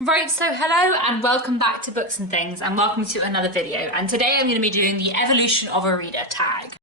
Right, so hello and welcome back to Books and Things, and welcome to another video. And today I'm going to be doing the evolution of a reader tag.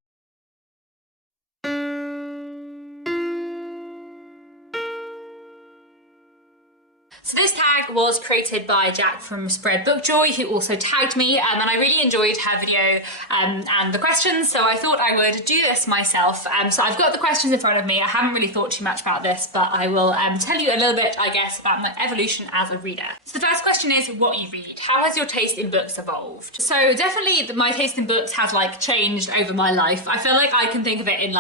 So this tag was created by Jack from Spread Bookjoy, who also tagged me, and I really enjoyed her video and the questions, so I thought I would do this myself. So I've got the questions in front of me. I haven't really thought too much about this, but I will tell you a little bit, I guess, about my evolution as a reader. So the first question is what you read. How has your taste in books evolved? So definitely my taste in books has changed over my life. I feel like I can think of it in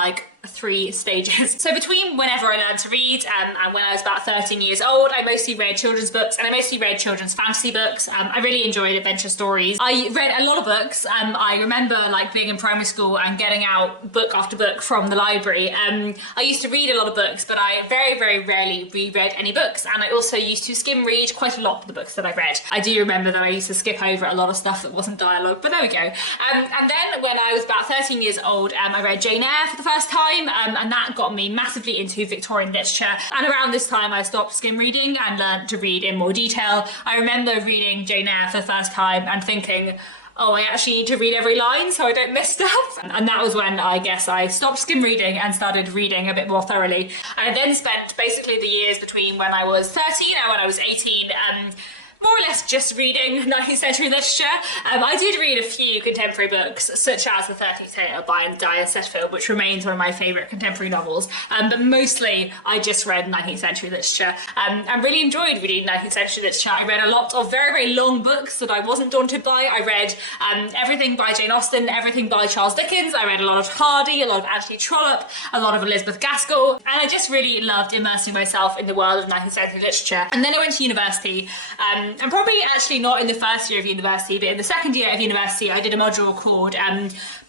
3 stages. So between whenever I learned to read and when I was about 13 years old, I mostly read children's books, and I mostly read children's fantasy books. I really enjoyed adventure stories. I read a lot of books. I remember being in primary school and getting out book after book from the library. I used to read a lot of books, but I very, very rarely reread any books, and I also used to skim read quite a lot of the books that I read. I do remember that I used to skip over a lot of stuff that wasn't dialogue, but there we go. And then when I was about 13 years old, I read Jane Eyre for the first time. And that got me massively into Victorian literature. And around this time I stopped skim reading and learned to read in more detail. I remember reading Jane Eyre for the first time and thinking, oh, I actually need to read every line so I don't miss stuff. And that was when I guess I stopped skim reading and started reading a bit more thoroughly. I then spent basically the years between when I was 13 and when I was 18 more or less just reading 19th century literature. I did read a few contemporary books, such as The 13th Tale by Diane Setterfield, which remains one of my favourite contemporary novels, but mostly I just read 19th century literature. I really enjoyed reading 19th century literature. I read a lot of very, very long books that I wasn't daunted by. I read everything by Jane Austen, everything by Charles Dickens. I read a lot of Hardy, a lot of Anthony Trollope, a lot of Elizabeth Gaskell, and I just really loved immersing myself in the world of 19th century literature. And then I went to university, and probably actually not in the first year of university, but in the second year of university, I did a module called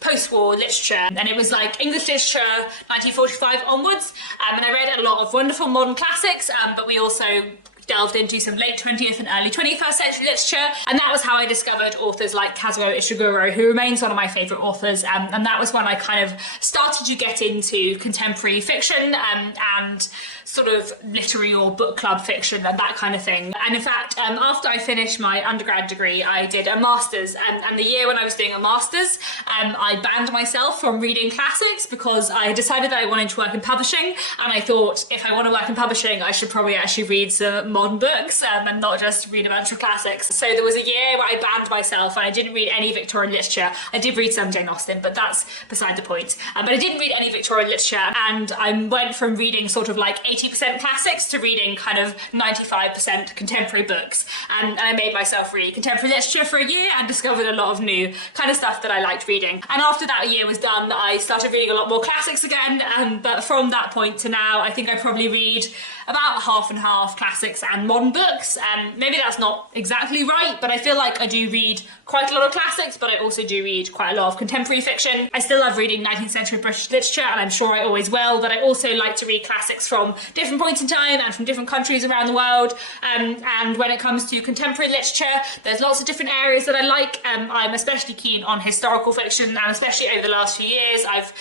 Post-War Literature, and it was English literature 1945 onwards, and I read a lot of wonderful modern classics, but we also delved into some late 20th and early 21st century literature, and that was how I discovered authors like Kazuo Ishiguro, who remains one of my favourite authors, and that was when I kind of started to get into contemporary fiction and sort of literary or book club fiction and that kind of thing. And in fact, after I finished my undergrad degree, I did a master's, and the year when I was doing a master's, I banned myself from reading classics because I decided that I wanted to work in publishing, and I thought if I want to work in publishing, I should probably actually read some modern books and not just read a bunch of classics. So there was a year where I banned myself and I didn't read any Victorian literature. I did read some Jane Austen, but that's beside the point. But I didn't read any Victorian literature, and I went from reading sort of 80% classics to reading kind of 95% contemporary books. And I made myself read contemporary literature for a year and discovered a lot of new kind of stuff that I liked reading. And after that year was done, I started reading a lot more classics again. But from that point to now, I think I probably read about half and half classics and modern books. Maybe that's not exactly right, but I feel like I do read quite a lot of classics, but I also do read quite a lot of contemporary fiction. I still love reading 19th century British literature, and I'm sure I always will, but I also like to read classics from different points in time and from different countries around the world. And when it comes to contemporary literature, there's lots of different areas that I like. I'm especially keen on historical fiction, and especially over the last few years, I've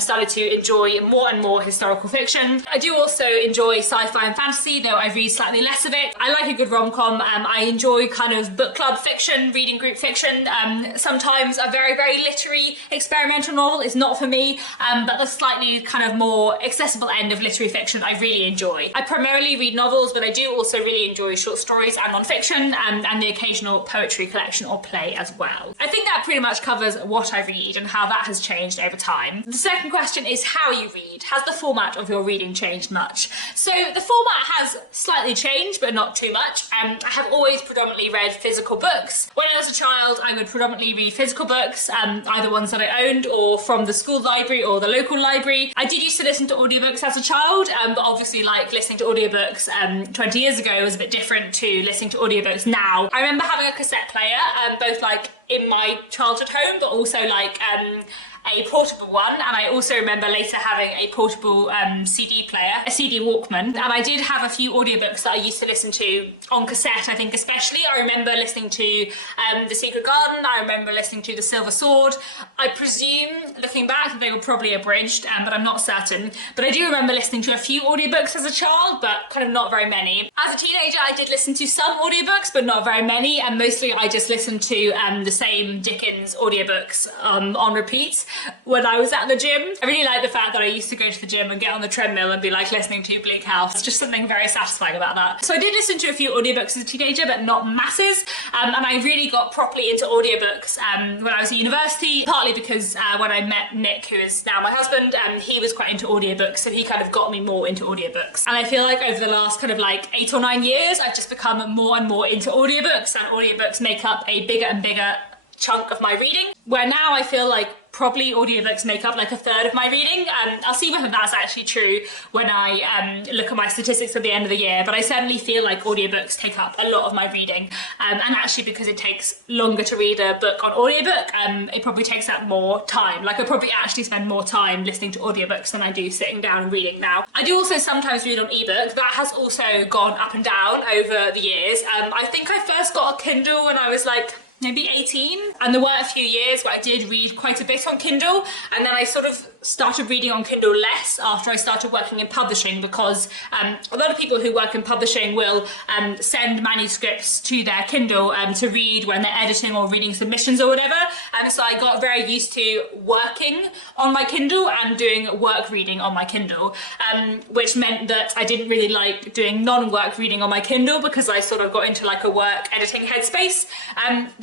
started to enjoy more and more historical fiction. I do also enjoy sci-fi and fantasy, though I read slightly less of it. I like a good rom-com. I enjoy kind of book club fiction, reading group fiction. Sometimes a very, very literary experimental novel is not for me, but the slightly kind of more accessible end of literary fiction I really enjoy. I primarily read novels, but I do also really enjoy short stories and non-fiction, and the occasional poetry collection or play as well. I think that pretty much covers what I read and how that has changed over time. The second question is how you read. Has the format of your reading changed much? So the format has slightly changed, but not too much. I have always predominantly read physical books. When I was a child, I would predominantly read physical books, either ones that I owned or from the school library or the local library. I did used to listen to audiobooks as a child, but obviously listening to audiobooks 20 years ago was a bit different to listening to audiobooks now. I remember having a cassette player, both in my childhood home, but also a portable one, and I also remember later having a portable CD player, a CD Walkman, and I did have a few audiobooks that I used to listen to on cassette, I think especially. I remember listening to The Secret Garden, I remember listening to The Silver Sword. I presume, looking back, that they were probably abridged, but I'm not certain. But I do remember listening to a few audiobooks as a child, but kind of not very many. As a teenager, I did listen to some audiobooks, but not very many, and mostly I just listened to the same Dickens audiobooks on repeat when I was at the gym. I really like the fact that I used to go to the gym and get on the treadmill and be like listening to Bleak House. It's just something very satisfying about that. So I did listen to a few audiobooks as a teenager, but not masses, and I really got properly into audiobooks when I was at university, partly because when I met Nick, who is now my husband, he was quite into audiobooks, so he kind of got me more into audiobooks. And I feel like over the last kind of like 8 or 9 years, I've just become more and more into audiobooks, and audiobooks make up a bigger and bigger chunk of my reading, where now I feel like probably audiobooks make up like a third of my reading. I'll see whether that's actually true when I look at my statistics at the end of the year, but I certainly feel like audiobooks take up a lot of my reading, and actually because it takes longer to read a book on audiobook, it probably takes up more time. Like I probably actually spend more time listening to audiobooks than I do sitting down and reading now. I do also sometimes read on ebook. That has also gone up and down over the years. I think I first got a Kindle when I was like maybe 18, and there were a few years where I did read quite a bit on Kindle, and then I sort of started reading on Kindle less after I started working in publishing, because a lot of people who work in publishing will send manuscripts to their Kindle to read when they're editing or reading submissions or whatever, and so I got very used to working on my Kindle and doing work reading on my Kindle, which meant that I didn't really like doing non-work reading on my Kindle because I sort of got into like a work editing headspace.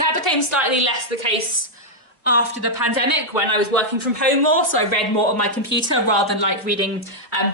That became slightly less the case after the pandemic when I was working from home more, so I read more on my computer rather than like reading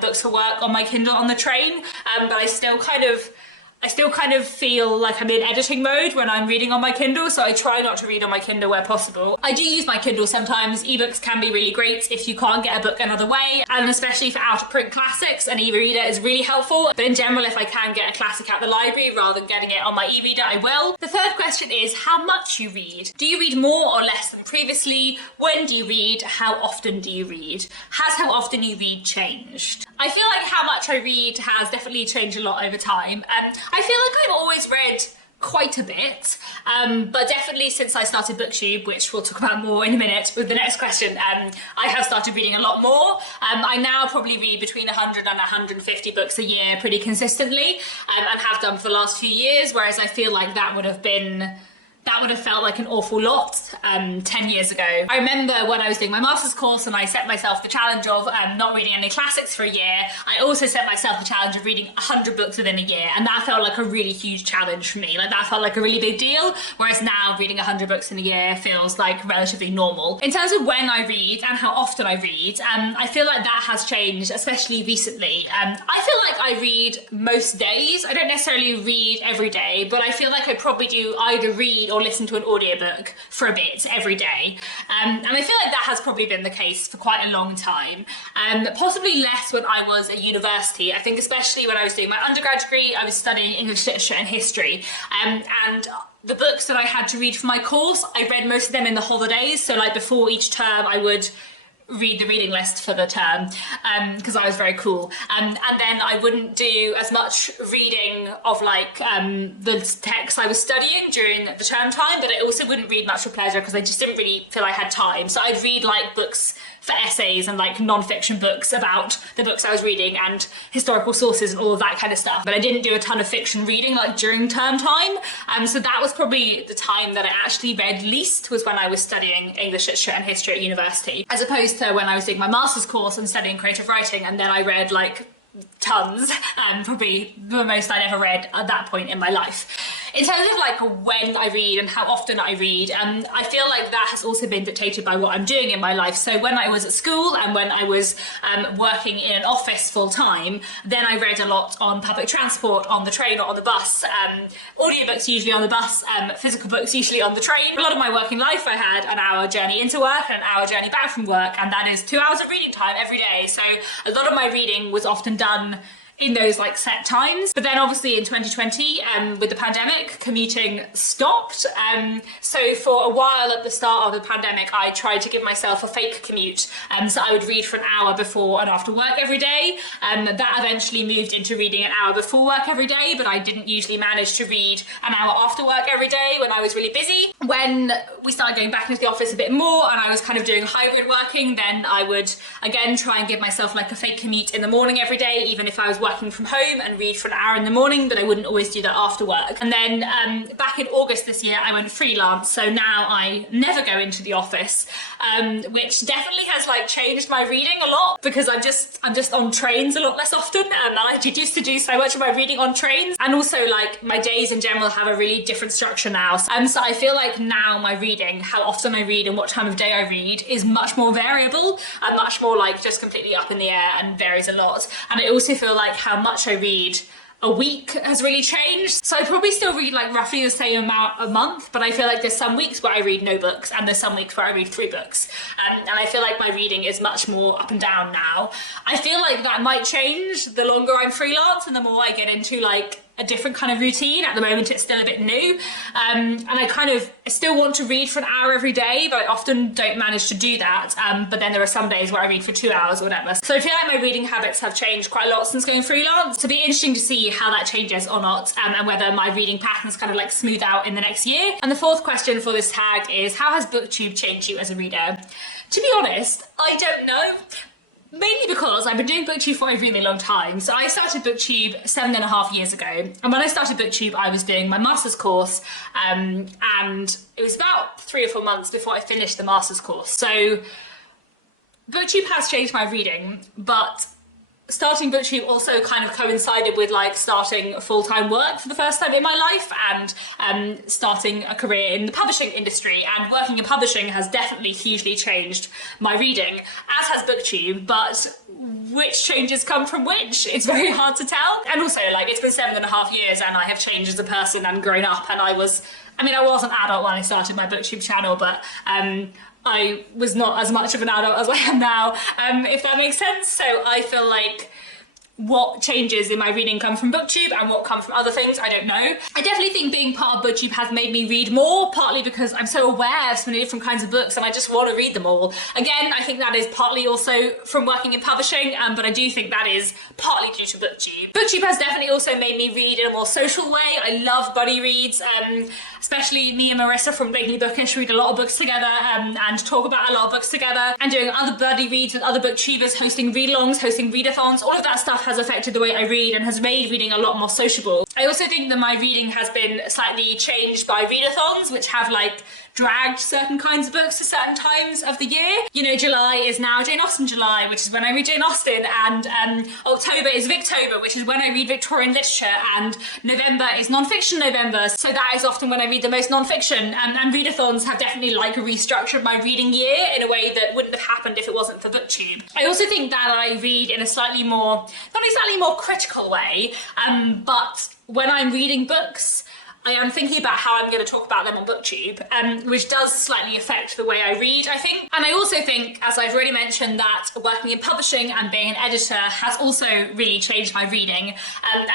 books for work on my Kindle on the train, but I still kind of feel like I'm in editing mode when I'm reading on my Kindle, so I try not to read on my Kindle where possible. I do use my Kindle sometimes. Ebooks can be really great if you can't get a book another way, and especially for out-of-print classics, an e-reader is really helpful. But in general, if I can get a classic at the library rather than getting it on my e-reader, I will. The third question is how much you read. Do you read more or less than previously? When do you read? How often do you read? Has how often you read changed? I feel like how much I read has definitely changed a lot over time. I feel like I've always read quite a bit, but definitely since I started Booktube, which we'll talk about more in a minute with the next question, I have started reading a lot more. I now probably read between 100 and 150 books a year pretty consistently, and have done for the last few years, whereas I feel like that would have felt like an awful lot 10 years ago. I remember when I was doing my master's course and I set myself the challenge of not reading any classics for a year, I also set myself the challenge of reading 100 books within a year, and that felt like a really huge challenge for me. Like that felt like a really big deal, whereas now reading 100 books in a year feels like relatively normal. In terms of when I read and how often I read, I feel like that has changed, especially recently. I feel like I read most days. I don't necessarily read every day, but I feel like I probably do either read or listen to an audiobook for a bit every day. And I feel like that has probably been the case for quite a long time. Possibly less when I was at university. I think especially when I was doing my undergrad degree, I was studying English literature and history. And the books that I had to read for my course, I read most of them in the holidays. So like before each term, I would read the reading list for the term because I was very cool, and then I wouldn't do as much reading of like the texts I was studying during the term time, but I also wouldn't read much for pleasure because I just didn't really feel I had time. So I'd read like books for essays and like non-fiction books about the books I was reading and historical sources and all of that kind of stuff, but I didn't do a ton of fiction reading like during term time, so that was probably the time that I actually read least, was when I was studying English literature and history at university, as opposed to when I was doing my master's course and studying creative writing, and then I read like tons, probably the most I'd ever read at that point in my life. In terms of like when I read and how often I read, I feel like that has also been dictated by what I'm doing in my life. So when I was at school and when I was working in an office full time, then I read a lot on public transport, on the train or on the bus. Audiobooks usually on the bus, physical books usually on the train. A lot of my working life I had an hour journey into work and an hour journey back from work, and that is 2 hours of reading time every day. So a lot of my reading was often done in those like set times. But then obviously in 2020, with the pandemic, commuting stopped. So for a while at the start of the pandemic, I tried to give myself a fake commute. So I would read for an hour before and after work every day. That eventually moved into reading an hour before work every day, but I didn't usually manage to read an hour after work every day when I was really busy. When we started going back into the office a bit more and I was kind of doing hybrid working, then I would again try and give myself like a fake commute in the morning every day, even if I was working from home, and read for an hour in the morning, but I wouldn't always do that after work. And then back in August this year, I went freelance, so now I never go into the office, which definitely has like changed my reading a lot, because I'm just on trains a lot less often, and I used to do so much of my reading on trains, and also like my days in general have a really different structure now. So I feel like now my reading, how often I read and what time of day I read, is much more variable and much more like just completely up in the air and varies a lot. And I also feel like how much I read a week has really changed. So I probably still read like roughly the same amount a month, but I feel like there's some weeks where I read no books and there's some weeks where I read 3 books. And I feel like my reading is much more up and down now. I feel like that might change the longer I'm freelance and the more I get into like a different kind of routine. At the moment it's still a bit new, and I still want to read for an hour every day, but I often don't manage to do that, but then there are some days where I read for 2 hours or whatever. So I feel like my reading habits have changed quite a lot since going freelance. So it'll be interesting to see how that changes or not, and whether my reading patterns kind of like smooth out in the next year. And the fourth question for this tag is, how has Booktube changed you as a reader? To be honest, I don't know. Mainly because I've been doing Booktube for a really long time. So I started Booktube 7.5 years ago. And when I started Booktube, I was doing my master's course, and it was about 3 or 4 months before I finished the master's course. So Booktube has changed my reading, but starting Booktube also kind of coincided with like starting full-time work for the first time in my life, and starting a career in the publishing industry. And working in publishing has definitely hugely changed my reading, as has Booktube, but which changes come from which, it's very hard to tell. And also like it's been 7.5 years and I have changed as a person and grown up, and I was an adult when I started my Booktube channel, but I was not as much of an adult as I am now, if that makes sense. So I feel like what changes in my reading come from Booktube and what come from other things, I don't know. I definitely think being part of Booktube has made me read more, partly because I'm so aware of so many different kinds of books and I just want to read them all. Again, I think that is partly also from working in publishing, but I do think that is partly due to Booktube. Booktube has definitely also made me read in a more social way. I love buddy reads, especially me and Marissa from Lately Bookish read a lot of books together, and talk about a lot of books together, and doing other buddy reads with other booktubers, hosting read-alongs, hosting readathons. All of that stuff has affected the way I read and has made reading a lot more sociable. I also think that my reading has been slightly changed by readathons, which have like dragged certain kinds of books to certain times of the year. You know, July is now Jane Austen July, which is when I read Jane Austen, and October is Victober, which is when I read Victorian literature, and November is non-fiction November, so that is often when I read the most non-fiction, and readathons have definitely like restructured my reading year in a way that wouldn't have happened if it wasn't for Booktube. I also think that I read in a slightly more, not exactly more critical way, but when I'm reading books, I am thinking about how I'm going to talk about them on Booktube, which does slightly affect the way I read, I think. And I also think, as I've already mentioned, that working in publishing and being an editor has also really changed my reading.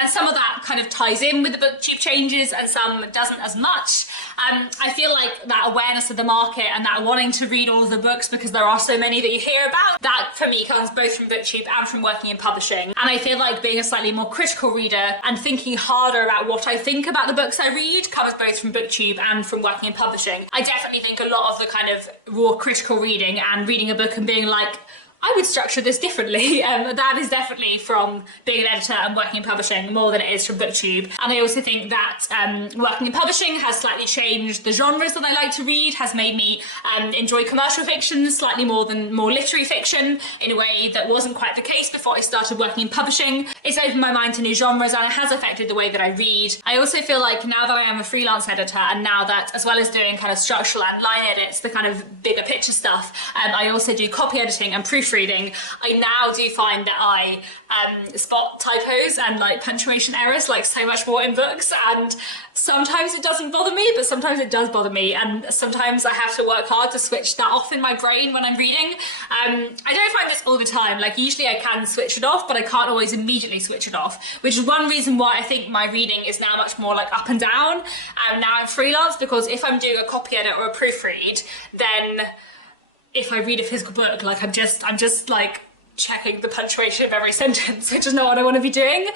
And some of that kind of ties in with the Booktube changes and some doesn't as much. I feel like that awareness of the market and that wanting to read all of the books because there are so many that you hear about, that for me comes both from Booktube and from working in publishing. And I feel like being a slightly more critical reader and thinking harder about what I think about the books I read comes both from Booktube and from working in publishing. I definitely think a lot of the kind of raw critical reading and reading a book and being like, I would structure this differently. That is definitely from being an editor and working in publishing more than it is from Booktube. And I also think that working in publishing has slightly changed the genres that I like to read, has made me enjoy commercial fiction slightly more than more literary fiction in a way that wasn't quite the case before I started working in publishing. It's opened my mind to new genres and it has affected the way that I read. I also feel like now that I am a freelance editor, and now that, as well as doing kind of structural and line edits, the kind of bigger picture stuff, I also do copy editing and proofreading. I now do find that I spot typos and like punctuation errors like so much more in books, and sometimes it doesn't bother me, but sometimes it does bother me, and sometimes I have to work hard to switch that off in my brain when I'm reading. I don't find this all the time, like usually I can switch it off, but I can't always immediately immediately switch it off, which is one reason why I think my reading is now much more like up and down. Now I'm freelance, because if I'm doing a copy edit or a proofread, then if I read a physical book, like I'm just like checking the punctuation of every sentence, which is not what I want to be doing.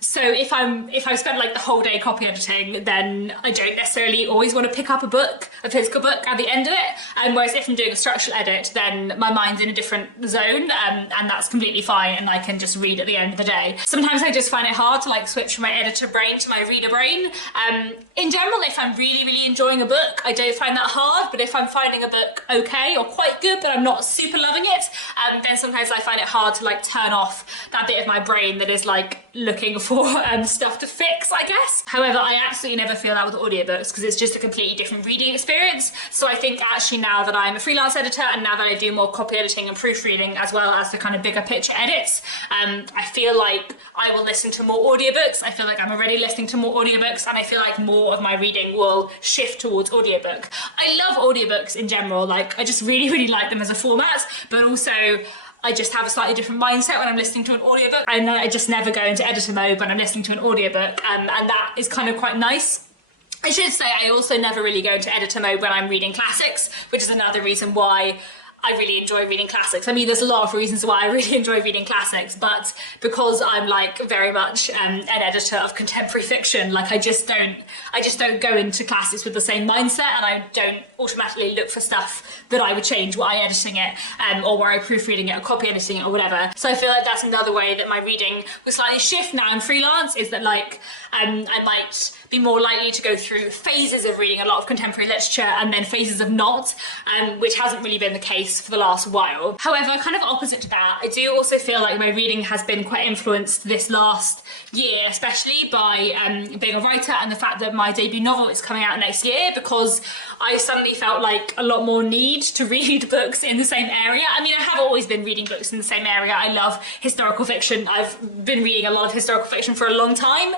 So if I've spent like the whole day copy editing, then I don't necessarily always want to pick up a physical book at the end of it. Whereas if I'm doing a structural edit, then my mind's in a different zone, and that's completely fine, and I can just read at the end of the day. Sometimes I just find it hard to like switch from my editor brain to my reader brain. In general, if I'm really, really enjoying a book, I don't find that hard, but if I'm finding a book okay or quite good, but I'm not super loving it, then sometimes I find it hard to like turn off that bit of my brain that is like looking for stuff to fix, I guess. However, I absolutely never feel that with audiobooks, because it's just a completely different reading experience. So I think actually now that I'm a freelance editor, and now that I do more copy editing and proofreading, as well as the kind of bigger picture edits, I feel like I will listen to more audiobooks. I feel like I'm already listening to more audiobooks, and I feel like more of my reading will shift towards audiobook. I love audiobooks in general, like I just really, really like them as a format, but also I just have a slightly different mindset when I'm listening to an audiobook. And I just never go into editor mode when I'm listening to an audiobook, and that is kind of quite nice. I should say I also never really go into editor mode when I'm reading classics, which is another reason why I really enjoy reading classics. I mean, there's a lot of reasons why I really enjoy reading classics, but because I'm like very much an editor of contemporary fiction, like I just don't go into classics with the same mindset, and I don't automatically look for stuff that I would change were I editing it, or were I proofreading it or copy editing it or whatever. So I feel like that's another way that my reading will slightly shift now I'm freelance, is that like I might be more likely to go through phases of reading a lot of contemporary literature and then phases of not, which hasn't really been the case for the last while. However, kind of opposite to that, I do also feel like my reading has been quite influenced this last year, especially by being a writer and the fact that my debut novel is coming out next year, because I suddenly felt like a lot more need to read books in the same area. I mean, I have always been reading books in the same area. I love historical fiction. I've been reading a lot of historical fiction for a long time,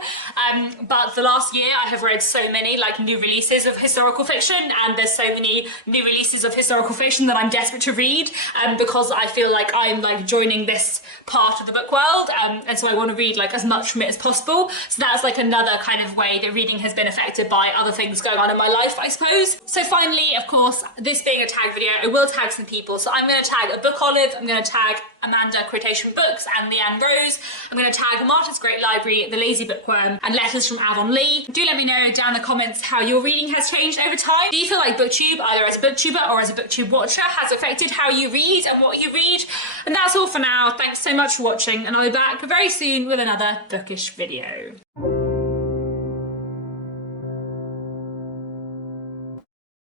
but the last year I have read so many like new releases of historical fiction, and there's so many new releases of historical fiction that I'm desperate to read, because I feel like I'm like joining this part of the book world, and so I want to read like as much from it as possible. So that's like another kind of way that reading has been affected by other things going on in my life, I suppose. So finally, of course, this being a tag video, I will tag some people. So I'm going to tag a book olive, I'm going to tag Amanda Quotation Books and Leanne Rose. I'm going to tag Marta's Great Library, The Lazy Bookworm, and Letters from Avonlea. Do let me know down in the comments how your reading has changed over time. Do you feel like Booktube, either as a booktuber or as a Booktube watcher, has affected how you read and what you read? And that's all for now. Thanks so much for watching, and I'll be back very soon with another bookish video.